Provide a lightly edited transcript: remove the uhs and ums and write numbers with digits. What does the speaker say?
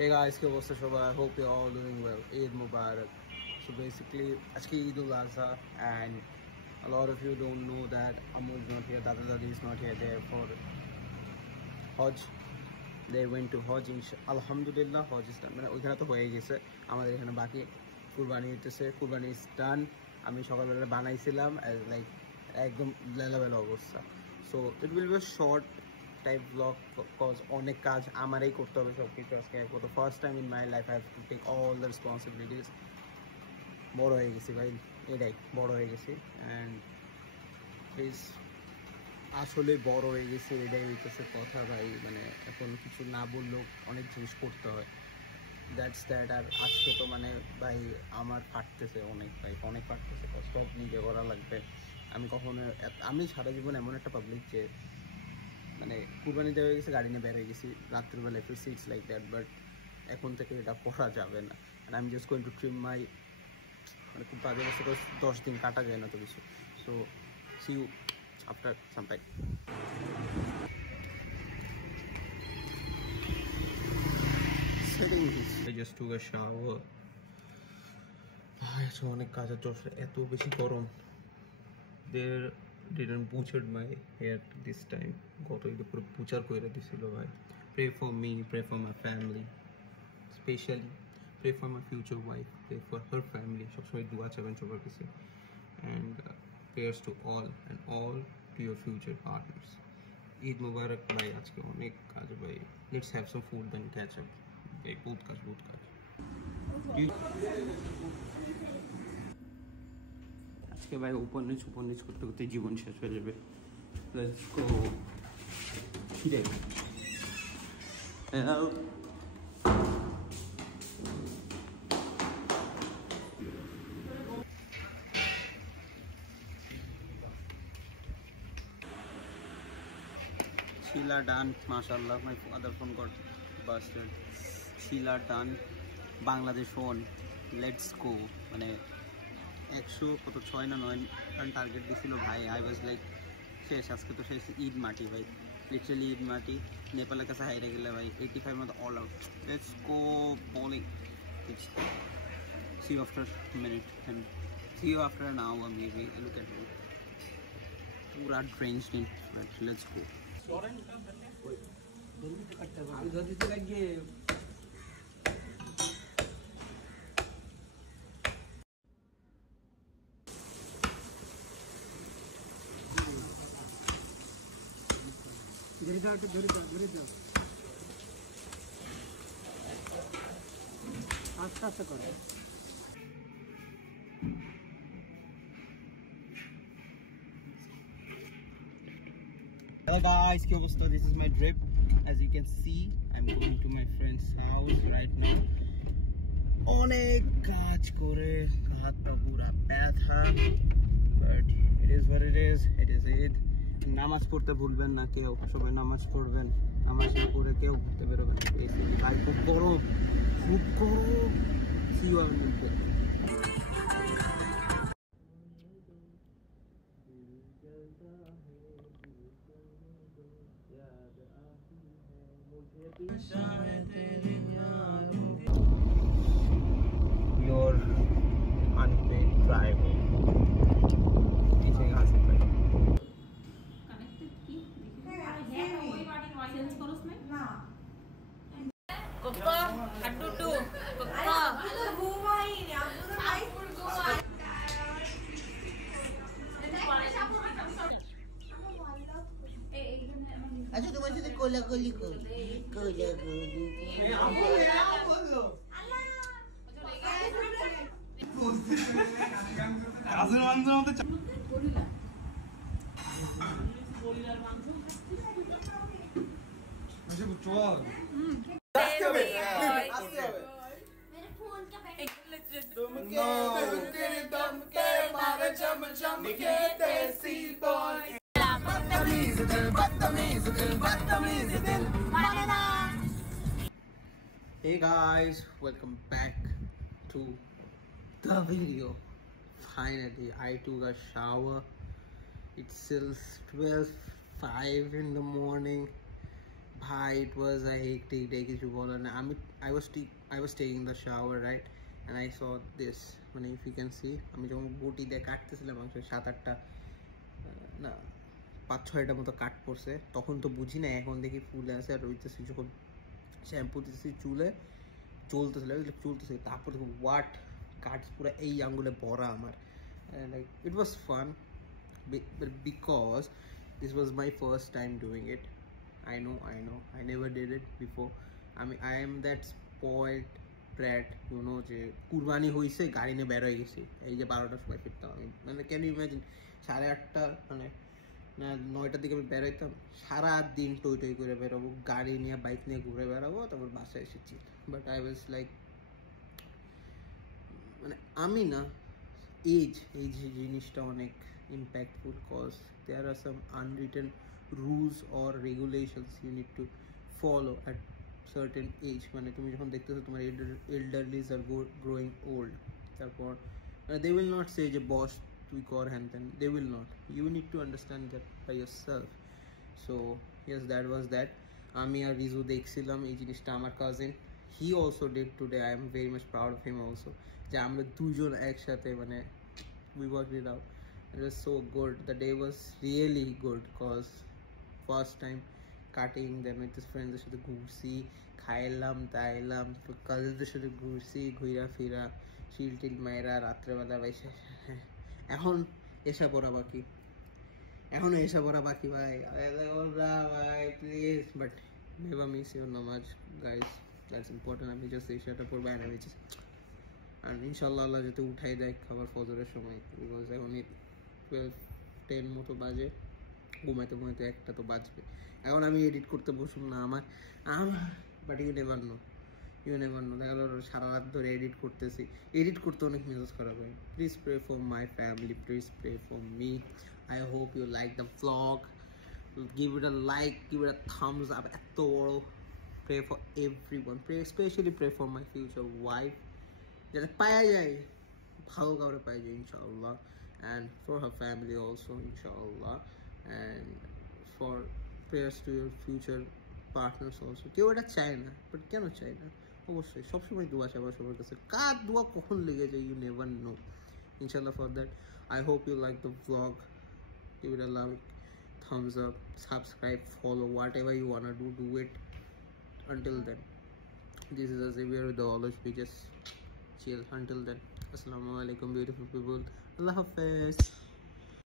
Hey guys, কি অবস্থা সবাই? I hope you're all doing well. Eid Mubarak. So basically, আজকে Eid ul-Adha and a lot of you don't know that Amul is not here, Dada Dadi is not here. They're for Hajj. They went to Hajj. Alhamdulillah, Hajj is done. মানে ওইখানে তো হয়ে গেছে, আমাদের এখানে বাকি কুরবানি হইতেছে। কুরবানি is done. আমি সকালবেলা বানাইছিলাম লাইক একদম লেলাবেলা অবস্থা। So it will be a short type vlog because অনেক কাজ আমারই করতে হবে সব কিছু আজকে। for the first time in my life I have to take all the responsibilities. বড় হয়ে গেছি ভাই, এটাই বড় হয়ে গেছি and please আসলে বড় হয়ে গেছি এটাই হইতেছে কথা ভাই। মানে এখন কিছু না বললেও অনেক জিনিস করতে হয়, দ্যাটস দ্যাট। আর আজকে তো মানে ভাই আমার ফাটতেছে অনেক, ভাই অনেক ফাটতেছে, কষ্ট নিজে করা লাগবে। আমি সারা জীবন এমন একটা পাবলিক যে মানে কুরবানি দেওয়া হয়ে গেছে, গাড়ি নিয়ে বের হয়ে গেছি রাত্রিবেলা, একটু সিটস লাইক দ্যাট, বাট এখন থেকে এটা করা যাবে না। আর আমি জাস্ট গোয়িং টু ট্রিম মাই, মানে খুব বাজে বছর 10 দিন কাটা যায় না তো কিছু। So see you after some time. I just took a shower. আচ্ছা, অনেক কাজের জোর, এত বেশি গরম। They didn't butchered my hair this time. গত ঈদে পুরো বুচার করে দিছিল ভাই। Pray for me, pray for my family, especially pray for my future wife, pray for her family. সবসময় দোয়া চাবেন সবার কাছে, and prayers to all and all to your future partners. Eid Mubarak ভাই, আজকে অনেক কাজ ভাই। Let's have some food then catch up. ভাই বহুত কাজ। আজকে ভাই উপর নিচ করতে করতে জীবন শেষ হয়ে যাবে। Let's go. খিদে Sheila done, mashallah. My other phone got busted. Sheila done. Bangladesh phone. Let's go. মানে 106 না 9 রান টার্গেট দিছিল ভাই। আই ওয়াজ লাইক শেষ, আজকে তো শেষ। ঈদ মাটি ভাই, লিটারালি ঈদ মাটি। নেপালের কাছে হাইরে গেলে ভাই 85 মতো all out. Let's go bowling. See you after minute and see you after an hour maybe. Look at me, পুরা drenched in sweat. Let's go. ধরে দাও আস্তে আস্তে করো। Hello guys, কি অবস্থা? This is my drip. As you can see, I'm going to my friend's house right now. অনেক কাজ করে হাত পা পুরা ব্যথা, but it is what it is. It is Eid. নামাজ পড়তে ভুলবেন না কেউ, সবাই নামাজ পড়বেন। নামাজ না পড়ে কেউ ঘুরতে বেরোবেন। ভাই খুব গরম। See you on the your unpaid driver teaching us connected key sense koros na kokko addu kokko ঘুমাই আপনারা ভাই ঘুমাই। আচ্ছা, তোমার সাথে কোলাকুলি করি। Hey guys, welcome back to the video. Finally I took a shower. It's still 12:05 in the morning. ভাই it was a hectic day কিছু বলার না আমি I was taking the shower right and I saw this মানে if you can see আমি যখন বটি দিয়ে কাটতেছিলাম মাংস 7-8টা না 5-6টা মতো কাট পড়ছে তখন তো বুঝি না এখন দেখি ফুল আছে আর রইতেছি যখন শ্যাম্পু দিতেছি চুলে চলতেছিল তারপর দেখো হোয়াট কাটস পুরো এই আঙ্গুলে ভরা আমার like it was fun because this was my first time doing it. I know I never did it before. I am that spoiled brat, you know, যে কুরবানি হইছে গাড়ি নিয়ে বের হয়ে গেছি এই যে 12টার সময় ফিরতাম আমি মানে ক্যান ইউ ইমাজিন 8:30 মানে না 9টার দিকে আমি বেরোইতাম সারা দিন টই টই করে বেরোবো গাড়ি নিয়ে বাইক নিয়ে ঘুরে বেড়াবো তারপর বাসায় এসেছি বাট আই ওয়াজ লাইক মানে আমি না এই জিনিসটা অনেক impactful cause there are some unwritten rules or regulations you need to follow at certain age মানে তুমি যখন দেখতেছো তোমার elderlies are growing old তারপর they will not say যে boss তুই কর হ্যান ত্যান they will not you need to understand that by yourself so yes that was that আমি আর রিজু দেখছিলাম এই জিনিসটা আমার cousin he also did today I am very much proud of him also যে আমরা দুজন একসাথে মানে we worked it out. It was so good. The day was really good because first time cutting then with his friends এর সাথে ঘুরছি খাইলাম তাইলাম কাজিনদের সাথে ঘুরছি ঘুরা ফিরা শিল টিল মাইরা রাত্রেবেলা বাইসে এখন এসা পড়া বাকি ভাই ভাই please but never miss your namaz guys that's important আমি just এসাটা পড়বো and আমি just আর ইনশাল্লাহ আল্লাহ যাতে উঠাই দেয় খাবার ফজরের সময় বিকজ এখন 12-10 মতো বাজে ঘুমাইতে 1টা তো বাজবে এখন আমি এডিট করতে বসুন না আমার বাট ইউ নেভার নো দেখা গেল সারা রাত ধরে এডিট করতে অনেক মেজাজ খারাপ হয় please pray for my family please pray for me I hope you like the vlog give it a like give it a thumbs up এত বড় pray for everyone especially pray for my future wife যাতে পাওয়া যায় ভালো কাউরে পাওয়া যায় ইনশাআল্লাহ and for her family also inshallah and for prayers to your future partners also কেউ এটা চায় না বাট কেন চায় না অবশ্যই সবসময় দোয়া চাইবা সবার কাছে কার দোয়া কখন লেগে যায় you never know inshallah for that I hope you like the vlog give it a like thumbs up subscribe follow whatever you wanna do it until then this is Xavier with the always be just chill until then assalamu alaikum beautiful people Allah hafiz